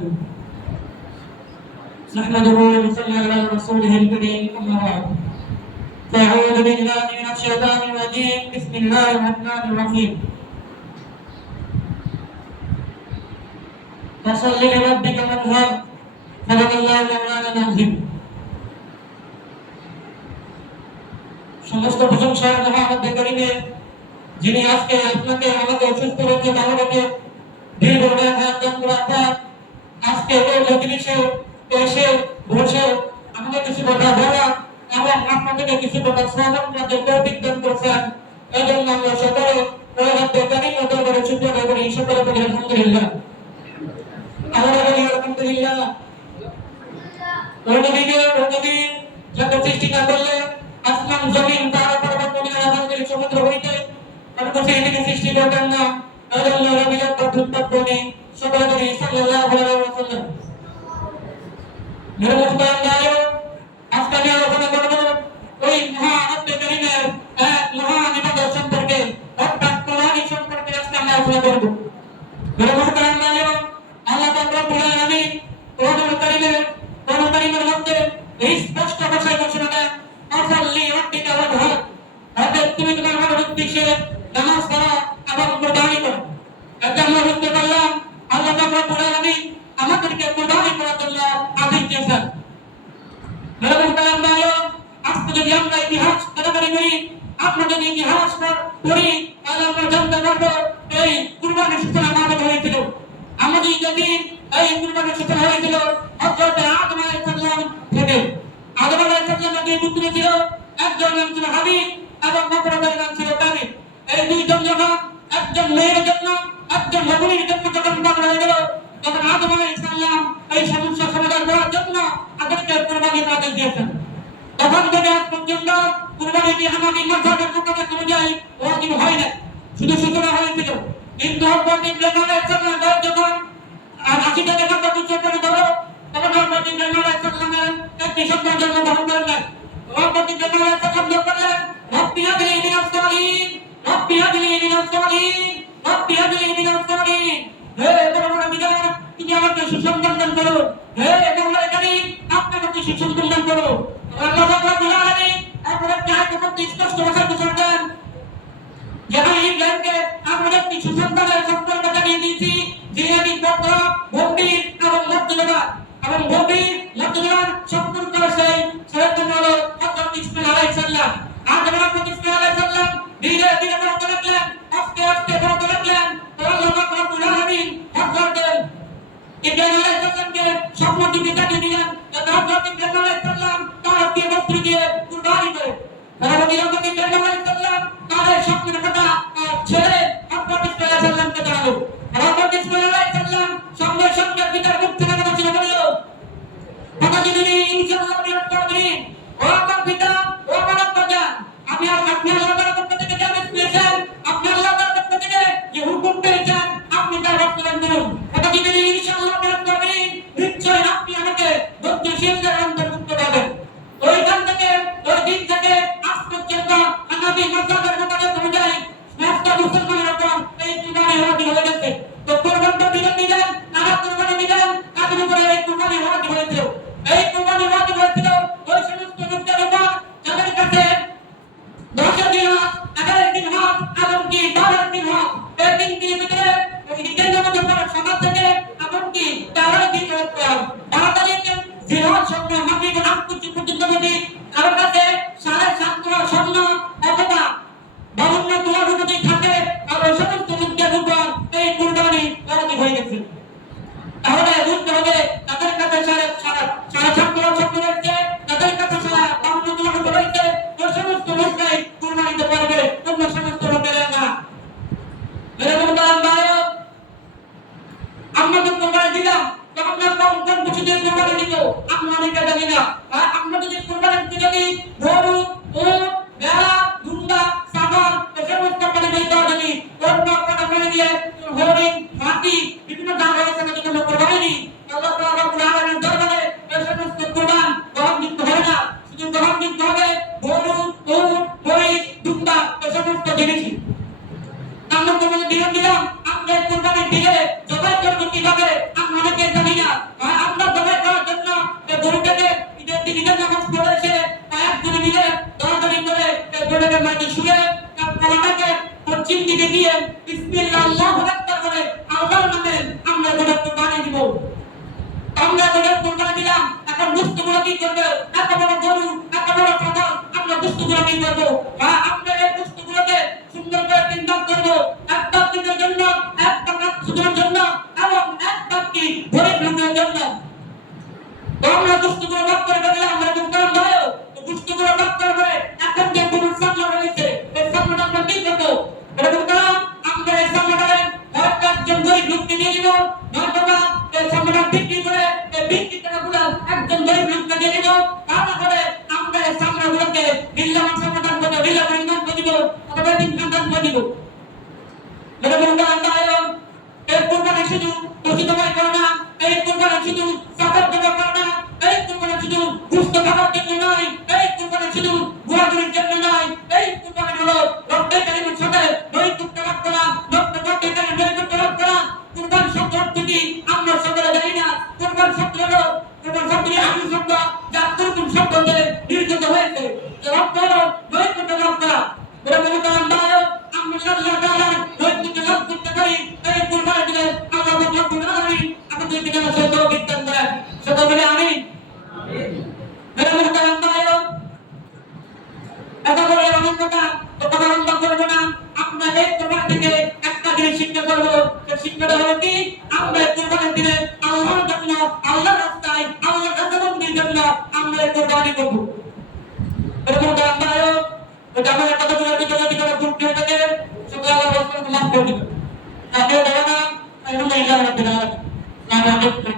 وبركاته نحمده ونصلي على رسوله الكريم أما بعد فأعوذ بالله من الشيطان الرجيم بسم الله الرحمن الرحيم فصل لربك وانحر صدق الله مولانا العظيم সমস্ত প্রশংসা মহান কারীমের যিনি আজকে আপনাকে আমাকে সুস্থ রেখে তাহলে দীর্ঘ হায়াত দান করার আজকে এই মজলিসে এসে বসে আমাদের কিছু কথা বলা এবং আপনাদেরকে কিছু কথা শ্রবণ করতে তৌফিক দান করেছেন এই জন্য আমরা সকলে রব্বুল কারীমের দরবারে শুকরিয়া করি সকলে বলি আলহামদুলিল্লাহ আমরা বলি আলহামদুলিল্লাহ রোগদিন যত সৃষ্টি না করলে আসমান জমিন তার পর্বত নদী নদী সমুদ্র হইতে আর কিছু এদিকে সৃষ্টি করতেন না আল্লাহ রবিউল প্রত্যুত্তরণে সকলে বলি সাল্লাল্লাহু আলাইহি ওয়াসাল্লাম মেরে মুহতারাম ভাইও আজকে আমি আলোচনা করব ওই মহান রব্বুল কারীমের এক মহান ইবাদত সম্পর্কে অর্থাৎ কোরআনী সম্পর্কে আজকে আমরা আলোচনা করব মেরে মুহতারাম ভাইও আল্লাহ রব্বুল আলামিন কোরআনুল কারীমের মধ্যে এই স্পষ্ট ভাষায় ঘোষণা দেন আসাল্লি রাব্বিকা ওয়ানহার অর্থাৎ তুমি তোমার রবের উদ্দেশ্যে নামাজ পড়ো এবং কুরবানি করো এটা আমরা বুঝতে পারলাম আল্লাহ রব্বুল আলামিন আমাদেরকে কুরবানি করার জন্য আদেশ দিয়েছেন মেরে মুহতারাম ভাইও আজকে যদি আমরা ইতিহাস তদারকি করি আমরা যদি ইতিহাস পড়ি তাহলে আমরা জানতে পারবো এই কুরবানির সূচনা কবে হয়েছিল আমরা যদি দেখি এই কুরবানির সূচনা হয়েছিল হযরত আদম আলাইহিস সালাম থেকে আদম আলাইহিস সালামের দুই পুত্র ছিল একজন নাম ছিল হাবিল এবং অপরজনের নাম ছিল কাবিল এই দুইজন যখন একজন মেয়ের জন্য একজন হাবিলের জন্য যখন পাগল হয়ে গেল তখন আদম আলাইহিস সালাম এই সমস্যা সমাধান করার জন্য তাদেরকে কুরবানির আদেশ দিয়েছেন তখন থেকে আজ পর্যন্ত কুরবানিটি আমাদের মাযহাবের মুতাবিক অনুযায়ী ওয়াজিব হয় না শুধু সূচনা হয়েছিল কিন্তু হযরত ইব্রাহিম আলাইহিস সালাম যখন 80 টাকা টাকা উচ্চারণ করো তখন হযরত ইব্রাহিম আলাইহিস সালামের একটি সন্তান জন্মগ্রহণ করলেন হযরত ইব্রাহিম আলাইহিস সালাম দোয়া করলেন রব্বি হাবলি মিনাস সালিহিন রব্বি হাবলি মিনাস সালিহিন রব্বি হাবলি মিনাস সালিহিন হে পরম বিধান তুমি আমাকে সুসন্তান দান করো হে আল্লাহ কারীম আপনি আমাকে সুসন্তান দান করো আল্লাহ রাব্বুল আলামিন আপনাদের চাইতে করতে স্পষ্ট ভাষায় ঘোষণা দেন যেমন ইব্রাহিমকে আমরা একটি সুসন্তানের সম্পর্ক জানিয়ে দিয়েছি যে আমি কত গভীর এবং মর্যাদা এবং গভীর মর্যাদার সম্পর্ক সেই ছেলেটা হলো হযরত ইসমাঈল আলাইহিস সালাম আদম ইসমাঈল আলাইহিস সালাম ধীরে ধীরে বড় করলেন আস্তে আস্তে বড় করলেন তো আল্লাহ রাব্বুল আলামিন হযরত ইব্রাহিম আলাইহিস সালামকে স্বপ্ন দিতে দিলেন যে হযরত ইব্রাহিম আলাইহিস সালাম তার প্রিয় বস্তু দিয়ে কুরবানি করে তারপর হযরত ইব্রাহিম আলাইহিস সালাম তার স্বপ্নের কথা ছেলে হযরত ইসমাঈল আলাইহিস সালামকে জানালো হযরত ইসমাঈল আলাইহিস সালাম সঙ্গে সঙ্গে পিতার মুখ থেকে কথা ছিল বলল কথা যদি ইনশাআল্লাহ বিরত করবেন ও আমার পিতা ও আমার আব্বা আমি আপনি আল্লাহর পক্ষ থেকে যে আদেশ পেয়েছেন আপনি আল্লাহর পক্ষ থেকে যে হুকুম পেয়েছেন আপনি তা বাস্তবায়ন করুন কথা যদি ইনশাআল্লাহ বিরত করবেন নিশ্চয় আপনি আমাকে ধৈর্যশীলদের অন্তর্ভুক্ত করবেন ওইখান থেকে ওই দিন থেকে আজ পর্যন্ত হানাফি মাযহাবের মোতাবেক অনুযায়ী সমস্ত মুসলমানের উপর এই কুরবানি ওয়াজিব হয়ে গেছে তো কুরবানি দিলেন দিলেন নানা কুরবানি দিলেন তাদের উপরে এই কুরবানি ওয়াজিব হয়েছিল এই কুরবানি ওয়াজিব হয়েছিল ওই সমস্ত লোকদের উপর যাদের কাছে 10 দিন 11 দিন হাত এমনকি 12 দিন হাত এই 3 দিনের ভিতরে ওই দিনের মধ্যে সমাজ থেকে এমনকি 13 দিন 12 তারিখ জিহাদ স্বপ্ন মাগরিব নাম পর্যন্ত যদি কারোর কাছে 7.5 তোলা স্বর্ণ অথবা 52 তোলা যদি থাকে আর ওই সমস্ত লোকদের উপর এই কুরবানি ওয়াজিব হয়ে গেছে তাহলে বুঝতে হবে তাদের কাছে 7.5 তোলা স্বর্ণ রয়েছে তাদের কাছে 52 তোলা স্বর্ণ রয়েছে ওই সমস্ত লোকরাই কুরবানি দিতে পারবে অন্য সমস্ত লোকেরা না মেরে মুহতারাম ভাইও আমরা তো কুরবানি দিলাম তখন আমরা কোন কিছু দিয়ে কুরবানি দিব আমরা অনেকে জানি না আর আমরা যদি কুরবানি দিতে যাই গরু উট ভেড়া দুম্বা ছাগল এই সমস্ত প্রাণী দিতে জানি অন্য কোনো প্রাণী দিয়ে হরিণ হাতি বিভিন্ন দাম রয়েছে না যেগুলো কুরবানি আল্লাহ রাব্বুল আলামিন দরবারে এই সমস্ত কুরবান গ্রহণ করতে হবে না শুধু গ্রহণ করতে হবে গরু উট মহিষ দুম্বা এই সমস্ত জিনিস আমরা কুরবানি দিলাম আমরা কুরবানি দিলে জবাই করব কিভাবে আমরা অনেকে জানি না দুষ্টগুলো কি করবে? এত বড় গরু, এত বড় ছাগল, আমরা দুষ্টগুলো কি করবো? আমরা এই দুষ্টগুলোকে সুন্দর করে তিন ভাগ করবো। এক ভাগ নিজের জন্য, এক ভাগ আত্মীয়দের জন্য, এবং এক ভাগ কি গরিব লোকের জন্য। তো আমরা দুষ্টগুলো ভাগ করে ফেললে আমরা মুক্তারাম ভাই, দুষ্টগুলো ভাগ করবে। এখন যে গরুর সামলা রয়েছে, এই সামলাটা আমরা কি করবো? এটা মুক্তারাম, আমরা এই সামলাটারে হয়তো একজন গরিব লোককে দিয়ে দিব, নয়তো বা এই সামলাটা বিক্রি করে এই বিক্রি টাকাগুলো একজন গরিব লোককে দিয়ে দিব। তারপরে আমরা এই সামলাগুলোকে বিল্লামান সামলাদান করে বিল্লামান দান করে দিব, অথবা দিন দান করে দিব। এটা মুক্তারাম ভাই, এই কুরবানি শুধু পশুজবাই করে না, এই কুরবানি শুধু সাদর জবাই করে না, এই কুরবানি শুধু গোশত খাওয়ার জন্য নয়, এই কুরবানি শুধু ঘোরাঘুরির জন্য নয়, এই কুরবানি হলো রব্বে কারিমের সাথে নৈকট্য লাভ করা, রব্বে কারিমের নৈকট্য লাভ করা। কুরবান শব্দ অর্থ কি আমরা সকলে জানি না। কুরবান শব্দ হলো, কুরবান শব্দ আরবি শব্দ, যা তুর্কি শব্দ থেকে নির্গত হয়েছে। এর অর্থ হলো নৈকট্য লাভ করা। এটা মুক্তারাম ভাই, আমরা আল্লাহ তাআলার নৈকট্য লাভ করতে পারি এই কুরবানি দিলে আল্লাহ রব্বুল আলামিন আমাদের দিকে তৌফিক দান করেন। সকলে বলে আমিন। এটা মুক্তারাম ভাই, এটা বলে এমন কথা কথা লম্বা করবো না। আমরা এই কুরবানি থেকে একটা জিনিস শিক্ষা করবো, সেই শিক্ষাটা হলো কি, আমরা এই কুরবানি দিলে আল্লাহর জন্য, আল্লাহর রাস্তায়, আল্লাহর রাজবন্দির জন্য আমরা এই কুরবানি করবো। এটা মুক্তারাম ভাই, এটা আমার কথাগুলোর ভিতরে যদি কোনো ভুল হয়ে থাকে সেগুলো আল্লাহ রাসূল মাফ করে দিবেন। আপনারা বলেন না আলহামদুলিল্লাহ রাব্বিল আলামিন।